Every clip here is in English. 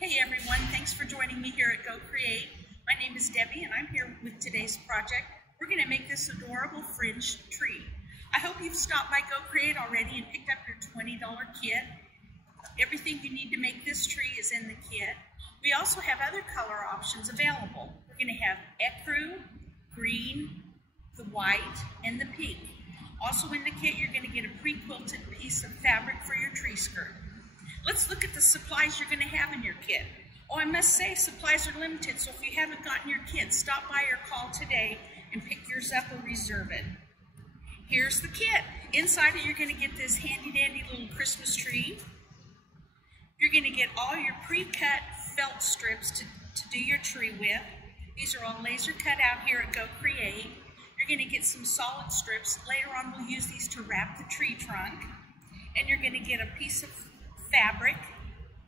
Hey everyone, thanks for joining me here at Go Create. My name is Debbie and I'm here with today's project. We're going to make this adorable fringe tree. I hope you've stopped by Go Create already and picked up your $20 kit. Everything you need to make this tree is in the kit. We also have other color options available. We're going to have ecru, green, the white, and the pink. Also in the kit, you're going to get a pre-quilted piece of fabric for your tree skirt. Let's look at the supplies you're going to have in your kit. Oh, I must say, supplies are limited, so if you haven't gotten your kit, stop by or call today and pick yours up or reserve it. Here's the kit. Inside it, you're going to get this handy-dandy little Christmas tree. You're going to get all your pre-cut felt strips to do your tree with. These are all laser cut out here at Go Create. You're going to get some solid strips. Later on, we'll use these to wrap the tree trunk. And you're going to get a piece of fabric,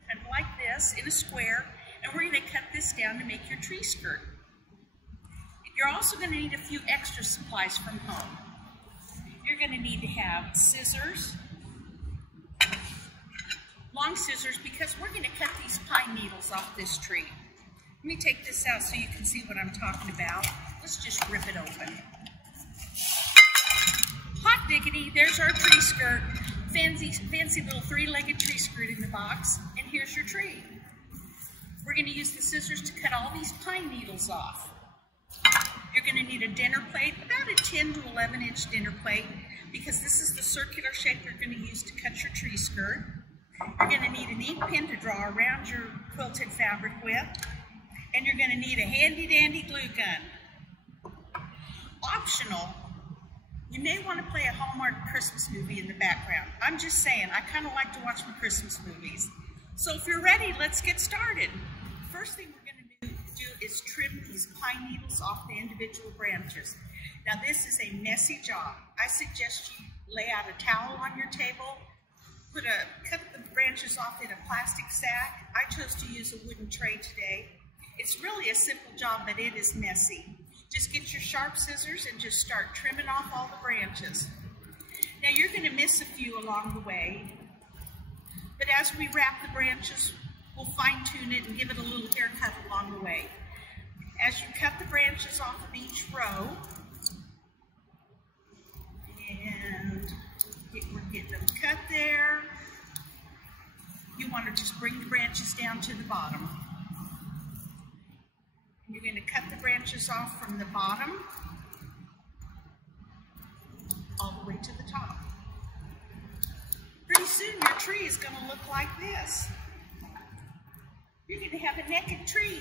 kind of like this, in a square, and we're going to cut this down to make your tree skirt. You're also going to need a few extra supplies from home. You're going to need to have scissors, long scissors, because we're going to cut these pine needles off this tree. Let me take this out so you can see what I'm talking about. Let's just rip it open. Hot diggity, there's our tree skirt. Fancy little three-legged tree skirt in the box, and here's your tree. We're going to use the scissors to cut all these pine needles off. You're going to need a dinner plate, about a 10 to 11 inch dinner plate, because this is the circular shape you're going to use to cut your tree skirt. You're going to need an ink pen to draw around your quilted fabric with, and you're going to need a handy-dandy glue gun. Optional, you may want to play a Hallmark Christmas movie in the background. I'm just saying, I kind of like to watch my Christmas movies. So if you're ready, let's get started. First thing we're going to do is trim these pine needles off the individual branches. Now this is a messy job. I suggest you lay out a towel on your table, cut the branches off in a plastic sack. I chose to use a wooden tray today. It's really a simple job, but it is messy. Just get your sharp scissors and just start trimming off all the branches. Now you're going to miss a few along the way, but as we wrap the branches, we'll fine tune it and give it a little haircut along the way. As you cut the branches off of each row, and we're getting them cut there, you want to just bring the branches down to the bottom. You're going to cut the branches off from the bottom all the way to the top. Pretty soon your tree is going to look like this. You're going to have a naked tree.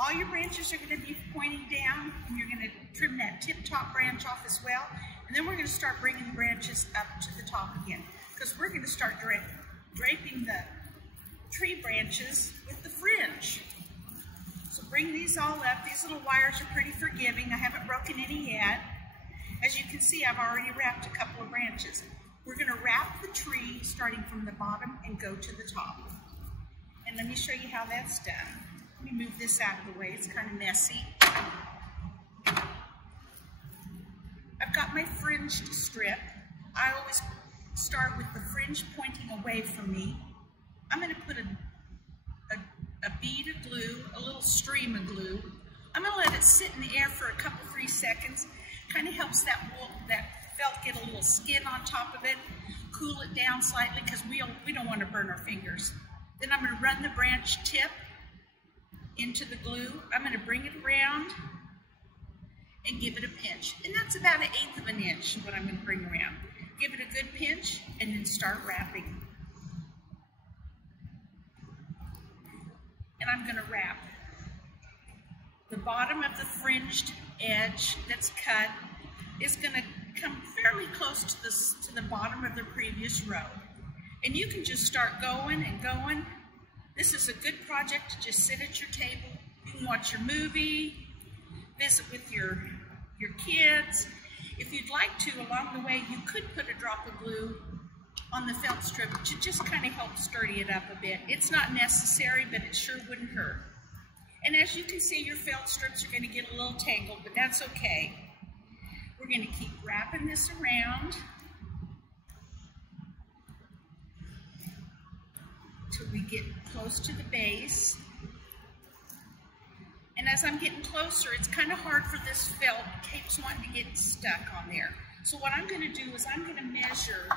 All your branches are going to be pointing down, and you're going to trim that tip-top branch off as well. And then we're going to start bringing the branches up to the top again, because we're going to start draping the tree branches with the fringe. So bring these all up. These little wires are pretty forgiving. I haven't broken any yet. As you can see, I've already wrapped a couple of branches. We're going to wrap the tree starting from the bottom and go to the top. And let me show you how that's done. Let me move this out of the way. It's kind of messy. I've got my fringed strip. I always start with the fringe pointing away from me. I'm going to put a bead of glue, a little stream of glue. I'm going to let it sit in the air for a couple, 3 seconds. Kind of helps that felt get a little skin on top of it. Cool it down slightly, because we don't want to burn our fingers. Then I'm going to run the branch tip into the glue. I'm going to bring it around and give it a pinch. And that's about 1/8 of an inch what I'm going to bring around. Give it a good pinch and then start wrapping. And I'm going to wrap the bottom of the fringed edge that's cut is going to come fairly close to the bottom of the previous row. And you can just start going and going. This is a good project to just sit at your table. You can watch your movie, visit with your kids. If you'd like to, along the way, you could put a drop of glue on the felt strip to just kind of help sturdy it up a bit. It's not necessary, but it sure wouldn't hurt. And as you can see, your felt strips are going to get a little tangled, but that's okay. We're going to keep wrapping this around till we get close to the base. And as I'm getting closer, it's kind of hard for this felt. It keeps wanting to get stuck on there. So what I'm going to do is I'm going to measure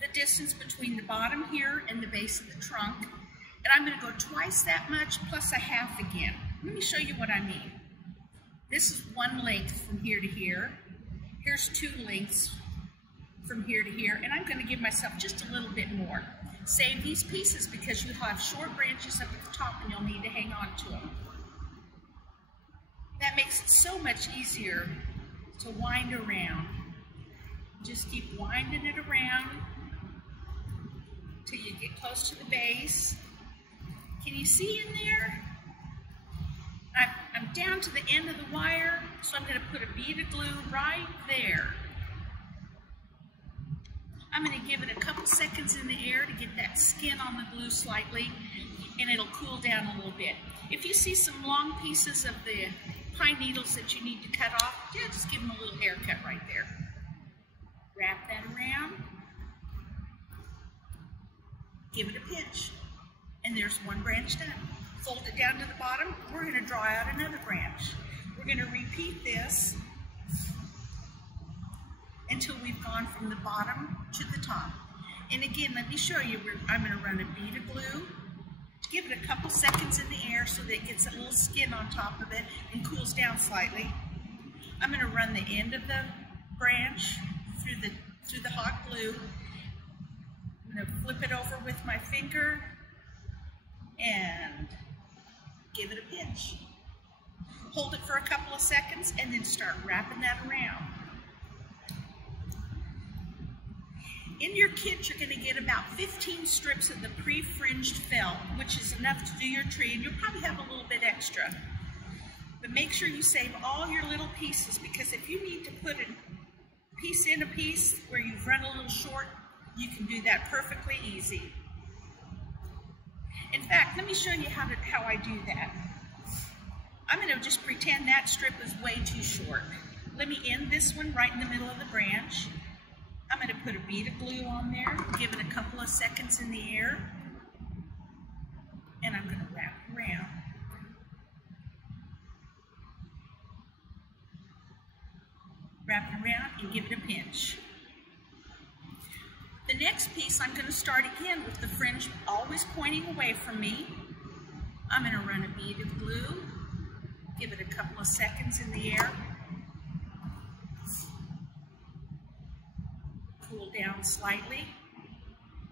the distance between the bottom here and the base of the trunk. And I'm going to go twice that much plus a half again. Let me show you what I mean. This is one length from here to here. Here's 2 lengths from here to here. And I'm going to give myself just a little bit more. Save these pieces because you have short branches up at the top and you'll need to hang on to them. That makes it so much easier to wind around. Just keep winding it around till you get close to the base. Can you see in there? I'm down to the end of the wire, so I'm going to put a bead of glue right there. I'm going to give it a couple seconds in the air to get that skin on the glue slightly, and it'll cool down a little bit. If you see some long pieces of the pine needles that you need to cut off, yeah, just give them a little haircut right there. Wrap that around. Give it a pinch. And there's one branch done. Fold it down to the bottom. We're going to draw out another branch. We're going to repeat this until we've gone from the bottom to the top. And again, let me show you. I'm going to run a bead of glue. Give it a couple seconds in the air so that it gets a little skin on top of it and cools down slightly. I'm going to run the end of the branch through the hot glue. I'm going to flip it over with my finger and give it a pinch. Hold it for a couple of seconds and then start wrapping that around. In your kit, you're going to get about 15 strips of the pre-fringed felt, which is enough to do your tree, and you'll probably have a little bit extra. But make sure you save all your little pieces, because if you need to put a piece in a piece where you've run a little short, you can do that perfectly easy. In fact, let me show you how I do that. I'm going to just pretend that strip is way too short. Let me end this one right in the middle of the branch. I'm going to put a bead of glue on there, give it a couple of seconds in the air, and I'm going to wrap it around. Wrap it around and give it a pinch. The next piece, I'm going to start again with the fringe always pointing away from me. I'm going to run a bead of glue, give it a couple of seconds in the air, cool down slightly.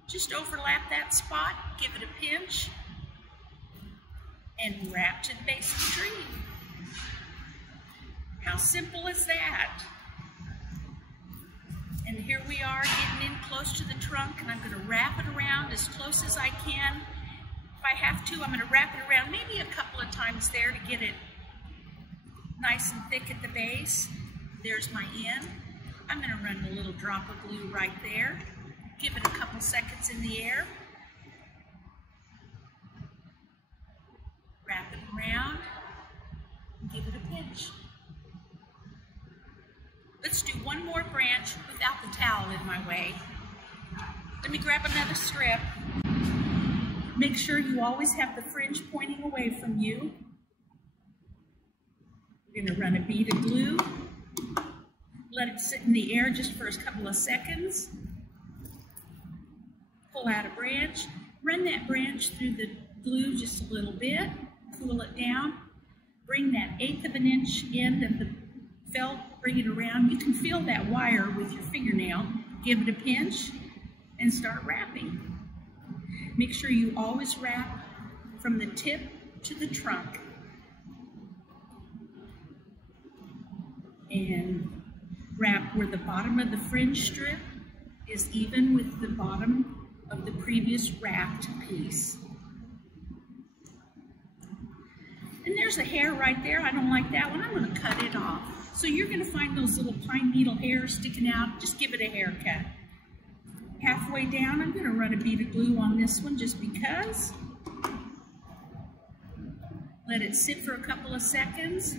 Just overlap that spot, give it a pinch, and wrap to the base of the tree. How simple is that? And here we are getting in close to the trunk, and I'm going to wrap it around as close as I can. If I have to, I'm going to wrap it around maybe a couple of times there to get it nice and thick at the base. There's my end. I'm going to run a little drop of glue right there. Give it a couple seconds in the air. Wrap it around and give it a pinch. Let's do one more branch without the towel in my way. Let me grab another strip. Make sure you always have the fringe pointing away from you. We're going to run a bead of glue. Let it sit in the air just for a couple of seconds. Pull out a branch. Run that branch through the glue just a little bit. Cool it down. Bring that 1/8 of an inch end of the felt, bring it around. You can feel that wire with your fingernail. Give it a pinch and start wrapping. Make sure you always wrap from the tip to the trunk. And wrap where the bottom of the fringe strip is even with the bottom of the previous wrapped piece. And there's a hair right there. I don't like that one. I'm going to cut it off. So you're going to find those little pine needle hairs sticking out. Just give it a haircut. Halfway down, I'm going to run a bead of glue on this one just because. Let it sit for a couple of seconds.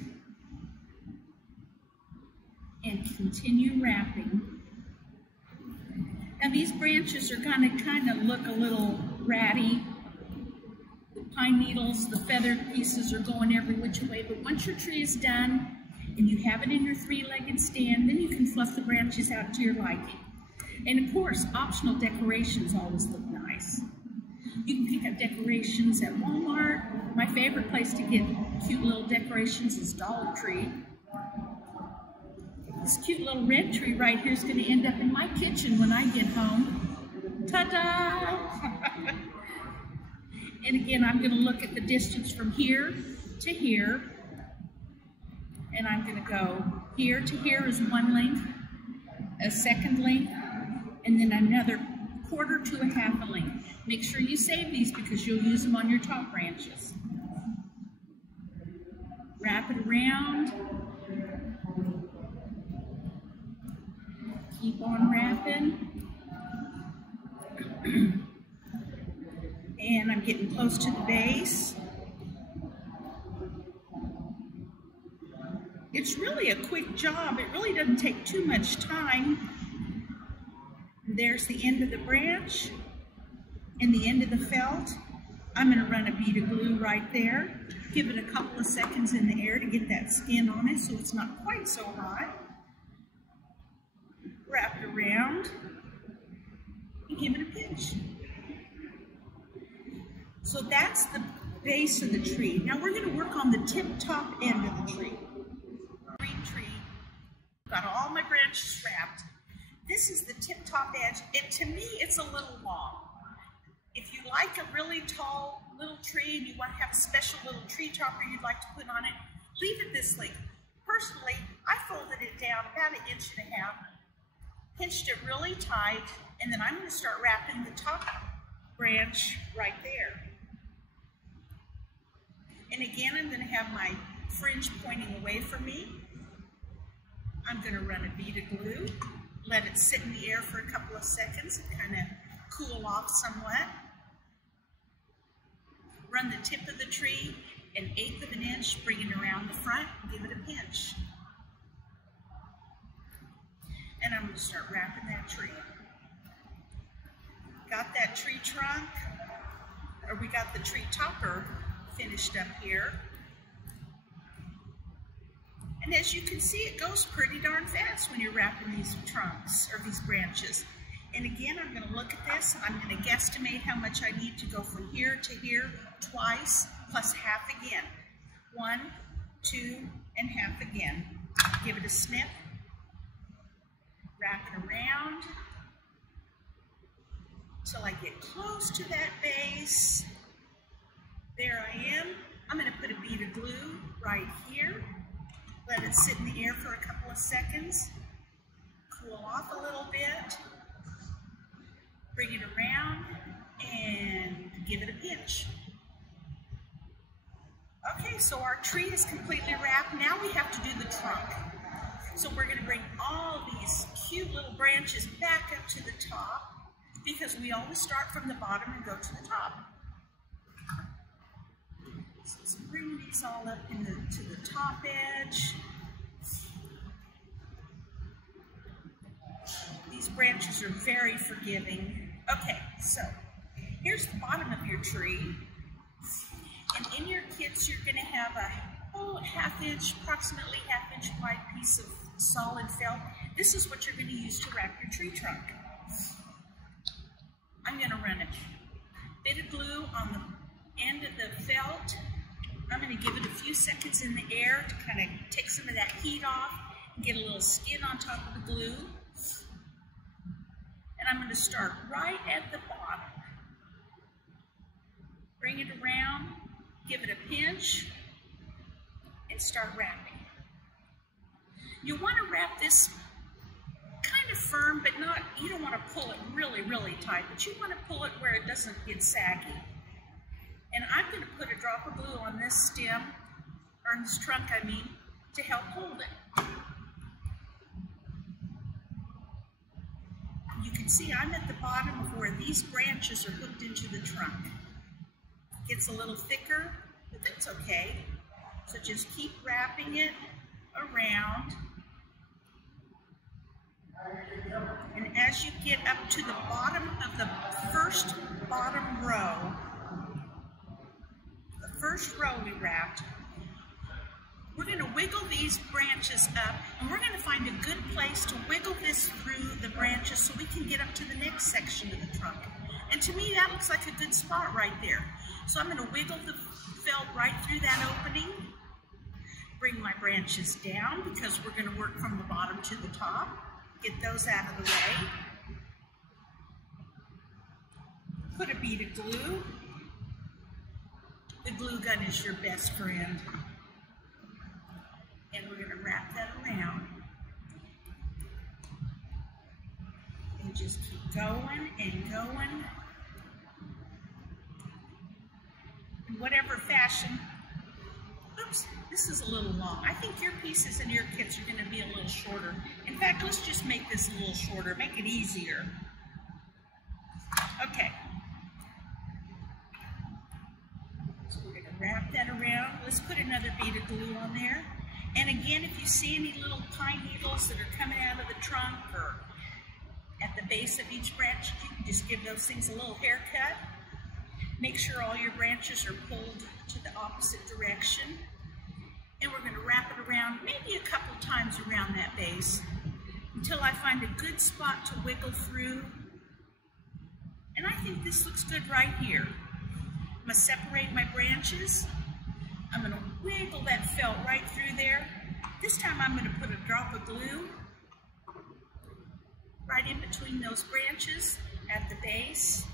And continue wrapping. Now these branches are going to kind of look a little ratty. The pine needles, the feathered pieces are going every which way, but once your tree is done and you have it in your three-legged stand, then you can fluff the branches out to your liking. And of course, optional decorations always look nice. You can pick up decorations at Walmart. My favorite place to get cute little decorations is Dollar Tree. This cute little red tree right here is going to end up in my kitchen when I get home. Ta-da! And again, I'm going to look at the distance from here to here. And I'm going to go here to here is one length, a second length, and then another quarter to a half a length. Make sure you save these because you'll use them on your top branches. Wrap it around. Keep on wrapping. And I'm getting close to the base. It's really a quick job. It really doesn't take too much time. There's the end of the branch and the end of the felt. I'm going to run a bead of glue right there. Give it a couple of seconds in the air to get that skin on it so it's not quite so hot. Wrap it around and give it a pinch. So that's the base of the tree. Now we're going to work on the tip-top end of the tree. Green tree. Got all my branches wrapped. This is the tip-top edge, and to me it's a little long. If you like a really tall little tree and you want to have a special little tree topper you'd like to put on it, leave it this length. Personally, I folded it down about 1.5 inches, pinched it really tight, and then I'm going to start wrapping the top branch right there. And again, I'm going to have my fringe pointing away from me. I'm going to run a bead of glue, let it sit in the air for a couple of seconds and kind of cool off somewhat. Run the tip of the tree 1/8 of an inch, bring it around the front, and give it a pinch. And I'm going to start wrapping that tree. Got that tree trunk, or we got the tree topper finished up here. And as you can see, it goes pretty darn fast when you're wrapping these trunks or these branches. And again, I'm going to look at this and I'm going to guesstimate how much I need to go from here to here twice, plus half again. 1, 2, and half again. Give it a snip. Wrap it around till I get close to that base. There I am. I'm going to put a bead of glue right here. Let it sit in the air for a couple of seconds. Cool off a little bit. Bring it around and give it a pinch. Okay, so our tree is completely wrapped. Now we have to do the trunk. So we're going to bring all these cute little branches back up to the top because we always start from the bottom and go to the top. So bring these all up to the top edge. These branches are very forgiving. Okay, so here's the bottom of your tree. And in your kits, you're going to have a approximately half inch wide piece of solid felt. This is what you're going to use to wrap your tree trunk. I'm going to run a bit of glue on the end of the felt. I'm going to give it a few seconds in the air to kind of take some of that heat off and get a little skin on top of the glue. And I'm going to start right at the bottom. Bring it around, give it a pinch, and start wrapping. You want to wrap this kind of firm, but not, you don't want to pull it really, really tight, but you want to pull it where it doesn't get saggy. And I'm going to put a drop of glue on this stem, or this trunk, I mean, to help hold it. You can see I'm at the bottom of where these branches are hooked into the trunk. It gets a little thicker, but that's okay. So just keep wrapping it around. And as you get up to the bottom of the first bottom row, the first row we wrapped, we're going to wiggle these branches up, and we're going to find a good place to wiggle this through the branches so we can get up to the next section of the trunk. And to me, that looks like a good spot right there. So I'm going to wiggle the felt right through that opening, bring my branches down because we're going to work from the bottom to the top, get those out of the way, put a bead of glue. The glue gun is your best friend. And we're going to wrap that around and just keep going and going in whatever fashion. Oops, this is a little long. I think your pieces and your kits are going to be a little shorter. In fact, let's just make this a little shorter, make it easier. Okay. So we're going to wrap that around. Let's put another bead of glue on there. And again, if you see any little pine needles that are coming out of the trunk or at the base of each branch, you can just give those things a little haircut. Make sure all your branches are pulled to the opposite direction. And we're going to wrap it around maybe a couple times around that base until I find a good spot to wiggle through. And I think this looks good right here. I'm going to separate my branches. I'm going to wiggle that felt right through there. This time I'm going to put a drop of glue right in between those branches at the base.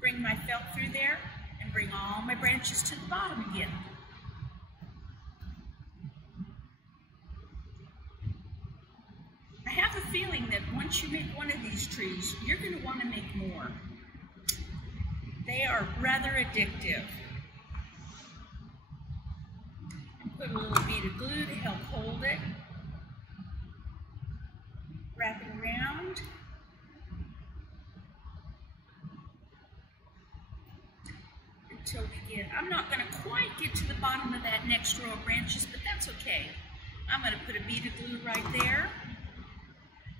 Bring my felt through there and bring all my branches to the bottom again. I have a feeling that once you make one of these trees, you're going to want to make more. They are rather addictive. Put a little bead of glue to help hold it. Wrap it around. Until we get, I'm not going to quite get to the bottom of that next row of branches, but that's okay. I'm going to put a bead of glue right there.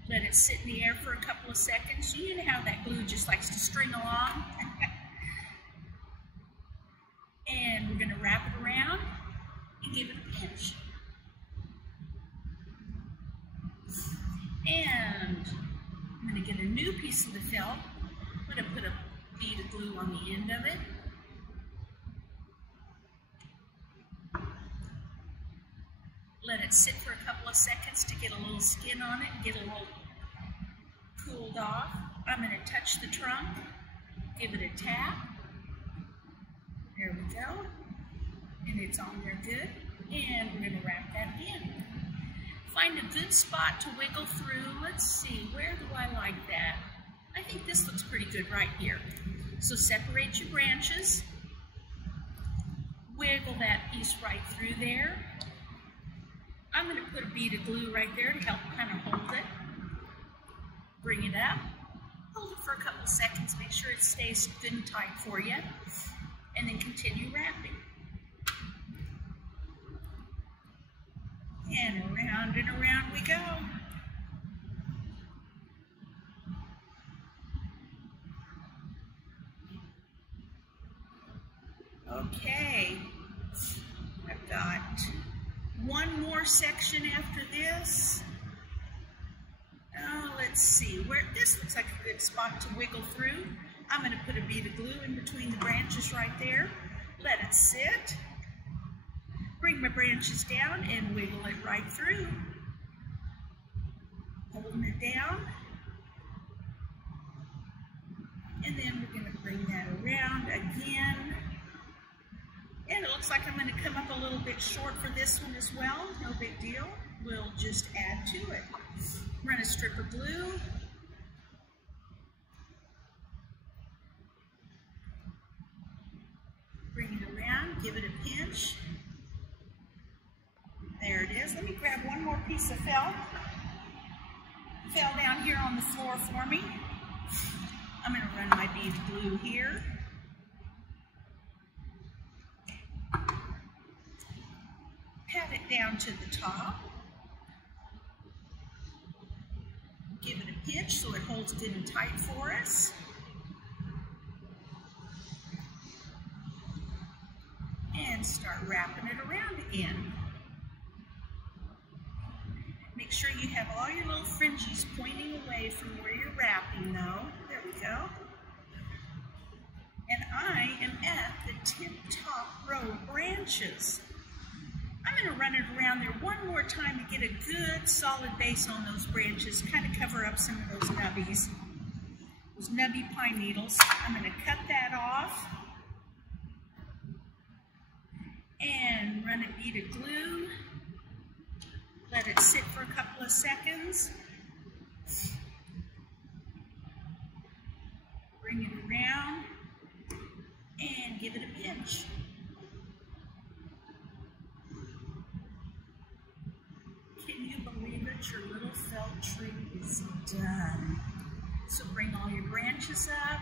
Let it sit in the air for a couple of seconds. You know how that glue just likes to string along. And we're going to wrap it around and give it a pinch. And I'm going to get a new piece of the felt. I'm going to put a bead of glue on the end of it. Let it sit for a couple of seconds to get a little skin on it and get a little cooled off. I'm going to touch the trunk, give it a tap. There we go. And it's on there good. And we're going to wrap that again. Find a good spot to wiggle through. Let's see, where do I like that? I think this looks pretty good right here. So separate your branches. Wiggle that piece right through there. I'm going to put a bead of glue right there to help kind of hold it. Bring it up. Hold it for a couple seconds. Make sure it stays good and tight for you. And then continue wrapping. And around we go. Okay, I've got one more section after this. Oh, let's see, where this looks like a good spot to wiggle through. I'm going to put a bead of glue in between the branches right there. Let it sit. Bring my branches down and wiggle it right through. Holding it down. And then we're going to bring that around again. And it looks like I'm going to come up a little bit short for this one as well. No big deal. We'll just add to it. Run a strip of glue. Bring it around, give it a pinch. There it is. Let me grab one more piece of felt. Fell down here on the floor for me. I'm going to run my bead of glue here. Pat it down to the top. Give it a pinch so it holds good and tight for us. And start wrapping it around again. Make sure you have all your little fringes pointing away from where you're wrapping though. There we go. And I am at the tip top row branches. I'm going to run it around there one more time to get a good solid base on those branches, kind of cover up some of those nubbies, those nubby pine needles. I'm going to cut that off and run a bead of glue. Let it sit for a couple of seconds. Bring it around and give it a pinch. Can you believe it? Your little felt tree is done. So bring all your branches up.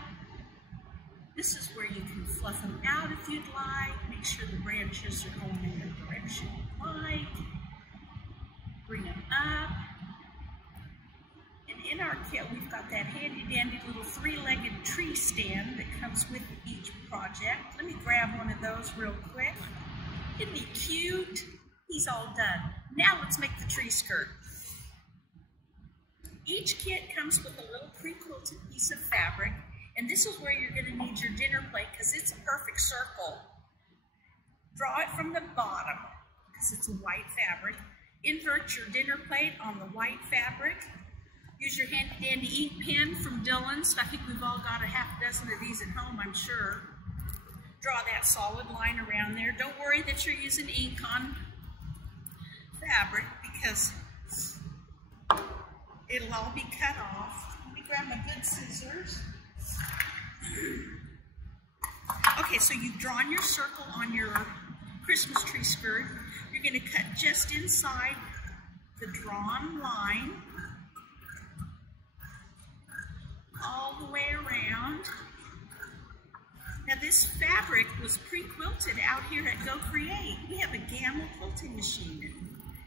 This is where you can fluff them out if you'd like. Make sure the branches are going in the direction you like. Bring them up. And in our kit, we've got that handy dandy little three-legged tree stand that comes with each project. Let me grab one of those real quick. Isn't he cute? He's all done. Now let's make the tree skirt. Each kit comes with a little pre-quilted piece of fabric, and this is where you're going to need your dinner plate because it's a perfect circle. Draw it from the bottom because it's a white fabric. Invert your dinner plate on the white fabric. Use your handy dandy ink pen from Dillon's. I think we've all got a half dozen of these at home, I'm sure. Draw that solid line around there. Don't worry that you're using ink on fabric because it'll all be cut off. Let me grab my good scissors. Okay, so you've drawn your circle on your Christmas tree skirt. You're going to cut just inside the drawn line, all the way around. Now this fabric was pre-quilted out here at Gocreate. We have a gamma quilting machine.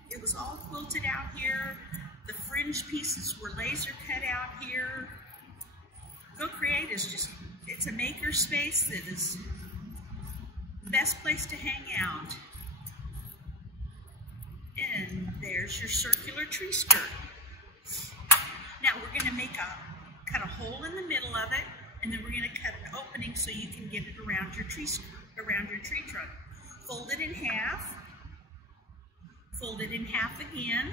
It was all quilted out here. The fringe pieces were laser cut out here. Gocreate is just, it's a maker space that is the best place to hang out. And there's your circular tree skirt. Now we're going to cut a hole in the middle of it, and then we're going to cut an opening so you can get it around your tree skirt, around your tree trunk. Fold it in half. Fold it in half again.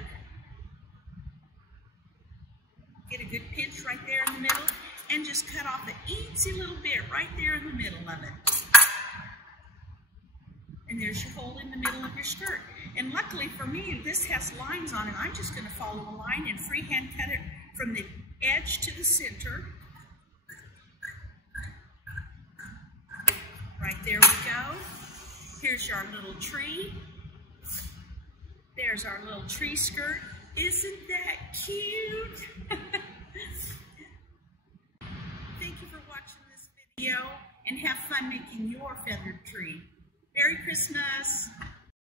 Get a good pinch right there in the middle, and just cut off the eensy little bit right there in the middle of it. And there's your hole in the middle of your skirt. And luckily for me, this has lines on it. I'm just going to follow a line and freehand cut it from the edge to the center. Right there we go. Here's our little tree. There's our little tree skirt. Isn't that cute? Thank you for watching this video, and have fun making your feathered tree. Merry Christmas!